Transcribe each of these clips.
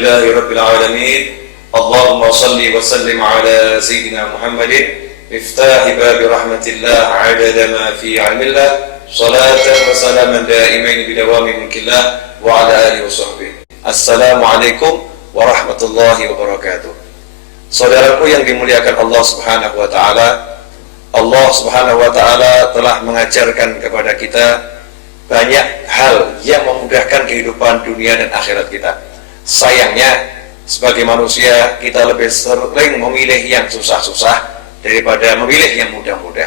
Alhamdulillahi Rabbil Alamin. Allahumma salli wa sallim ala Sayyidina Muhammadin Miftahi babi rahmatillah Adada ma fi ilmillah Salatan wa salaman daimain bidawami mulkillah Wa ala alihi wa sahbihi. Assalamualaikum warahmatullahi wabarakatuh. Saudaraku yang dimuliakan Allah subhanahu wa ta'ala, Allah subhanahu wa ta'ala telah mengajarkan kepada kita banyak hal yang memudahkan kehidupan dunia dan akhirat kita. Sayangnya, sebagai manusia, kita lebih sering memilih yang susah-susah daripada memilih yang mudah-mudah.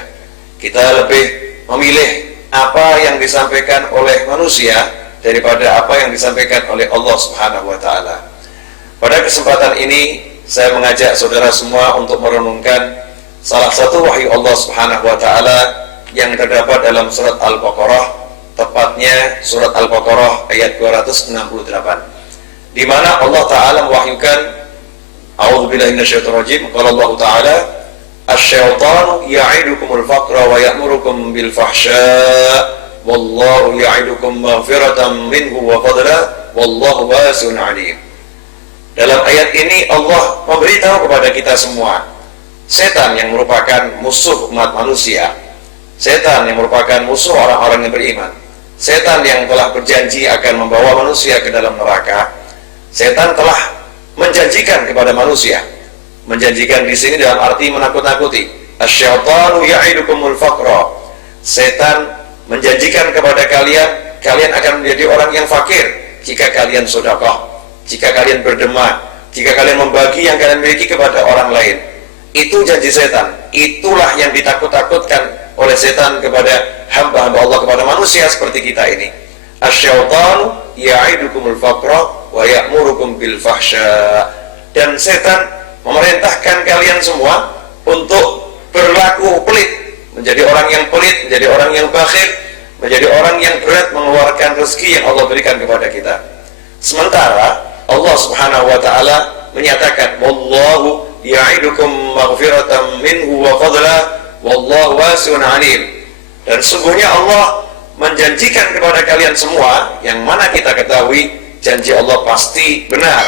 Kita lebih memilih apa yang disampaikan oleh manusia daripada apa yang disampaikan oleh Allah subhanahu wa ta'ala. Pada kesempatan ini, saya mengajak saudara semua untuk merenungkan salah satu wahyu Allah subhanahu wa ta'ala yang terdapat dalam surat Al-Baqarah, tepatnya surat Al-Baqarah ayat 268. Di mana Allah Ta'ala mewahyukan, A'udzubillahi minasyaitonirrajim, qala Allah Ta'ala, asy-syaitanu ya'idukumul faqra wa ya'murukum bil fahsya' wallahu ya'idukum maghfiratan minhu wa fadla wallahu wasi'un 'alim. Dalam ayat ini Allah memberitahu kepada kita semua, setan yang merupakan musuh umat manusia, setan yang merupakan musuh orang-orang yang beriman, setan yang telah berjanji akan membawa manusia ke dalam neraka. Setan telah menjanjikan kepada manusia, menjanjikan di sini dalam arti menakut-nakuti. Asy-syaitanu ya'idukumul faqra. Setan menjanjikan kepada kalian, kalian akan menjadi orang yang fakir jika kalian sedekah, jika kalian berdemak, jika kalian membagi yang kalian miliki kepada orang lain. Itu janji setan. Itulah yang ditakut-takutkan oleh setan kepada hamba-hamba Allah, kepada manusia seperti kita ini. Asy-syaitanu ya'idukumul faqra wa ya'murukum bil fahsya. Dan setan memerintahkan kalian semua untuk berlaku pelit, menjadi orang yang pelit, menjadi orang yang bakhil, menjadi orang yang berat mengeluarkan rezeki yang Allah berikan kepada kita. Sementara Allah subhanahu wa ta'ala menyatakan, wallahu ya'idukum maghfiratan minhu wa fadla wallahu wasi'un 'alim. Dan sungguhnya Allah menjanjikan kepada kalian semua, yang mana kita ketahui janji Allah pasti benar.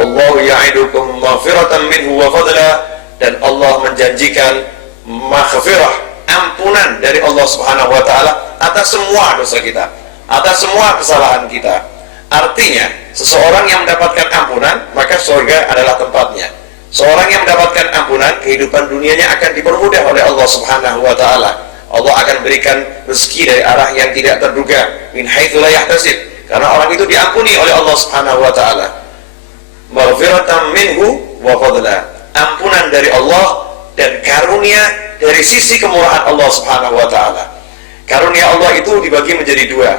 Wallahu ya'idukum maghfiratan minhu wa fadla. Dan Allah menjanjikan maghfirah, ampunan dari Allah subhanahu wa ta'ala atas semua dosa kita, atas semua kesalahan kita. Artinya, seseorang yang mendapatkan ampunan, maka surga adalah tempatnya. Seorang yang mendapatkan ampunan, kehidupan dunianya akan dipermudah oleh Allah subhanahu wa ta'ala. Allah akan berikan rezeki dari arah yang tidak terduga, min haitsu la yahtasib, karena orang itu diampuni oleh Allah subhanahu wa ta'ala. Maghfiratan minhu wa fadla, ampunan dari Allah dan karunia dari sisi kemurahan Allah subhanahu wa ta'ala. Karunia Allah itu dibagi menjadi dua.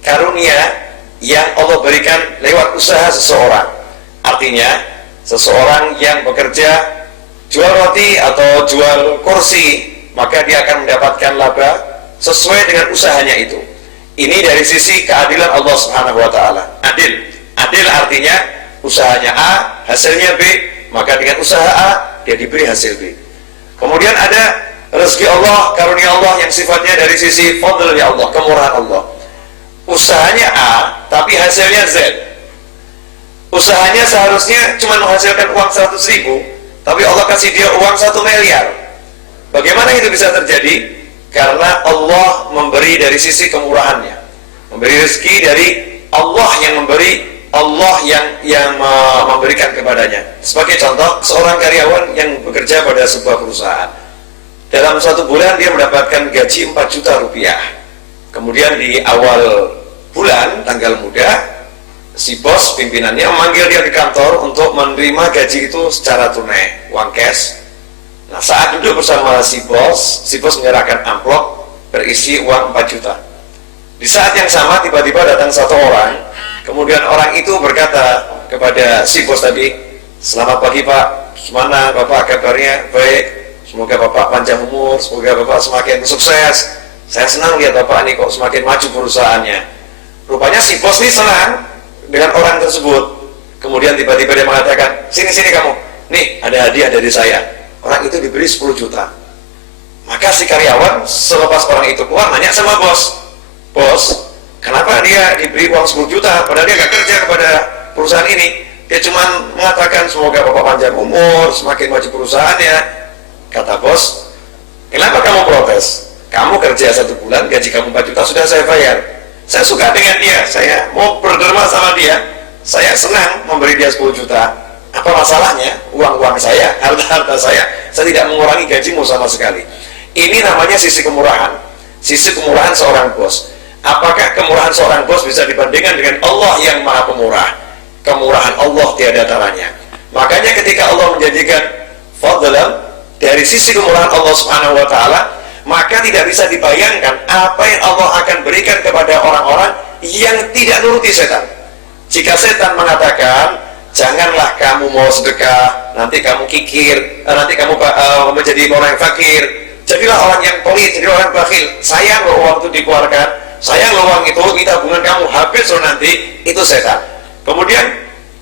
Karunia yang Allah berikan lewat usaha seseorang. Artinya, seseorang yang bekerja jual roti atau jual kursi, maka dia akan mendapatkan laba sesuai dengan usahanya itu. Ini dari sisi keadilan Allah subhanahu wa ta'ala. Adil. Adil artinya usahanya A, hasilnya B, maka dengan usaha A dia diberi hasil B. Kemudian ada rezeki Allah, karunia Allah yang sifatnya dari sisi fadlnya Allah, kemurahan Allah. Usahanya A, tapi hasilnya Z. Usahanya seharusnya cuma menghasilkan uang 100.000, tapi Allah kasih dia uang 1 miliar. Bagaimana itu bisa terjadi? Karena Allah memberi dari sisi kemurahannya, memberi rezeki dari Allah yang memberi, Allah yang memberikan kepadanya. Sebagai contoh, seorang karyawan yang bekerja pada sebuah perusahaan, dalam suatu bulan dia mendapatkan gaji 4 juta rupiah. Kemudian di awal bulan, tanggal muda, si bos pimpinannya memanggil dia ke kantor untuk menerima gaji itu secara tunai, uang cash. Nah, saat duduk bersama si bos menyerahkan amplop berisi uang 4 juta. Di saat yang sama tiba-tiba datang satu orang, kemudian orang itu berkata kepada si bos tadi, "Selamat pagi Pak, gimana Bapak kabarnya?" "Baik, semoga Bapak panjang umur, semoga Bapak semakin sukses. Saya senang lihat Bapak ini kok semakin maju perusahaannya." Rupanya si bos ini senang dengan orang tersebut. Kemudian tiba-tiba dia mengatakan, "Sini kamu, nih ada hadiah dari saya." Orang itu diberi 10 juta. Maka si karyawan selepas orang itu keluar nanya sama bos, "Bos, kenapa dia diberi uang 10 juta padahal dia gak kerja kepada perusahaan ini?" Dia cuma mengatakan semoga Bapak panjang umur, semakin maju perusahaannya. Kata bos, kenapa kamu protes? Kamu kerja 1 bulan, gaji kamu 4 juta sudah saya bayar. Saya suka dengan dia, saya mau berderma sama dia, saya senang memberi dia 10 juta. Apa masalahnya? Uang-uang saya, harta-harta saya tidak mengurangi gajimu sama sekali. Ini namanya sisi kemurahan. Sisi kemurahan seorang bos. Apakah kemurahan seorang bos bisa dibandingkan dengan Allah yang maha pemurah? Kemurahan Allah tiada taranya. Makanya ketika Allah menjanjikan fadlan dari sisi kemurahan Allah Subhanahu wa taala, maka tidak bisa dibayangkan apa yang Allah akan berikan kepada orang-orang yang tidak nuruti setan. Jika setan mengatakan, janganlah kamu mau sedekah, nanti kamu kikir, nanti kamu menjadi orang yang fakir, jadilah orang yang pelit, jadi orang yang bakhil, sayang loh uang itu dikeluarkan, sayang loh uang itu, tabungan kamu habis loh nanti, itu setan. Kemudian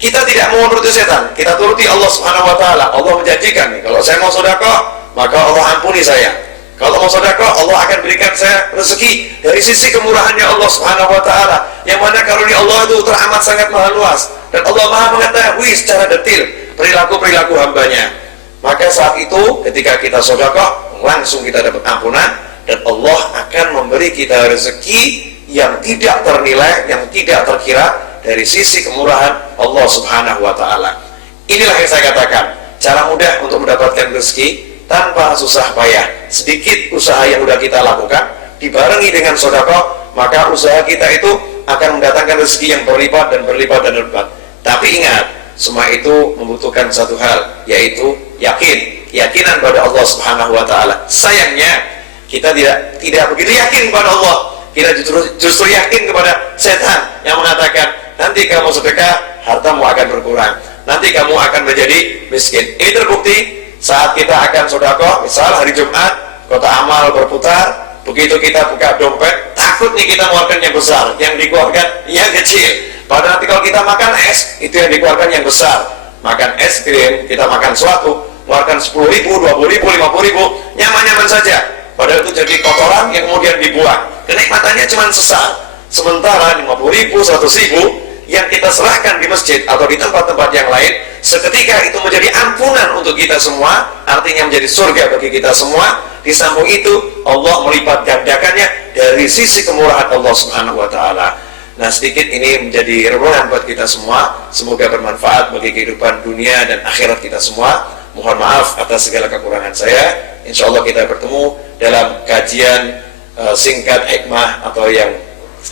kita tidak mau menuruti setan, kita turuti Allah Subhanahu wa taala. Allah menjanjikan nih, kalau saya mau sedekah, maka Allah ampuni saya. Kalau mau sedekah, Allah akan berikan saya rezeki dari sisi kemurahannya Allah Subhanahu wa taala. Yang mana karunia Allah itu teramat sangat maha luas, dan Allah maha mengetahui secara detil perilaku-perilaku hambanya. Maka saat itu ketika kita sedekah, langsung kita dapat ampunan, dan Allah akan memberi kita rezeki yang tidak ternilai, yang tidak terkira dari sisi kemurahan Allah Subhanahu wa taala. Inilah yang saya katakan, cara mudah untuk mendapatkan rezeki tanpa susah payah. Sedikit usaha yang sudah kita lakukan dibarengi dengan sedekah, maka usaha kita itu akan mendatangkan rezeki yang berlipat dan berlipat dan berlipat. Tapi ingat, semua itu membutuhkan satu hal, yaitu keyakinan pada Allah Subhanahu wa taala. Sayangnya kita tidak begitu yakin kepada Allah. Kita justru yakin kepada setan yang mengatakan, nanti kamu sedekah, hartamu akan berkurang, nanti kamu akan menjadi miskin. Ini terbukti saat kita akan sedekah, misal hari Jumat, kotak amal berputar, begitu kita buka dompet, takut nih kita mengeluarkan yang besar, yang dikeluarkan yang kecil. Padahal nanti kalau kita makan es, itu yang dikeluarkan yang besar. Makan es krim, kita makan suatu, mengeluarkan 10.000, 20.000, 50.000, nyaman-nyaman saja. Padahal itu jadi kotoran yang kemudian dibuang. Kenikmatannya cuma sesaat. Sementara 50.000, 100.000 yang kita serahkan di masjid atau di tempat-tempat yang lain, seketika itu menjadi ampunan untuk kita semua, artinya menjadi surga bagi kita semua. Di samping itu Allah melipat gandakannya dari sisi kemurahan Allah Subhanahu wa taala. Nah, sedikit ini menjadi renungan buat kita semua, semoga bermanfaat bagi kehidupan dunia dan akhirat kita semua. Mohon maaf atas segala kekurangan saya. Insya Allah kita bertemu dalam kajian singkat hikmah atau yang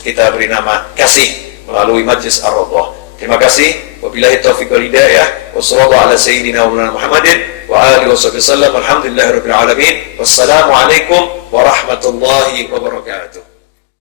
kita beri nama kasih melalui Majlis Ar-Rawdah. Terima kasih. Wabillahi taufiq wal hidayah. Wassallallahu ala sayyidina Muhammadin wa alihi wasallam. Alhamdulillahirabbil alamin. Wassalamualaikum warahmatullahi wabarakatuh.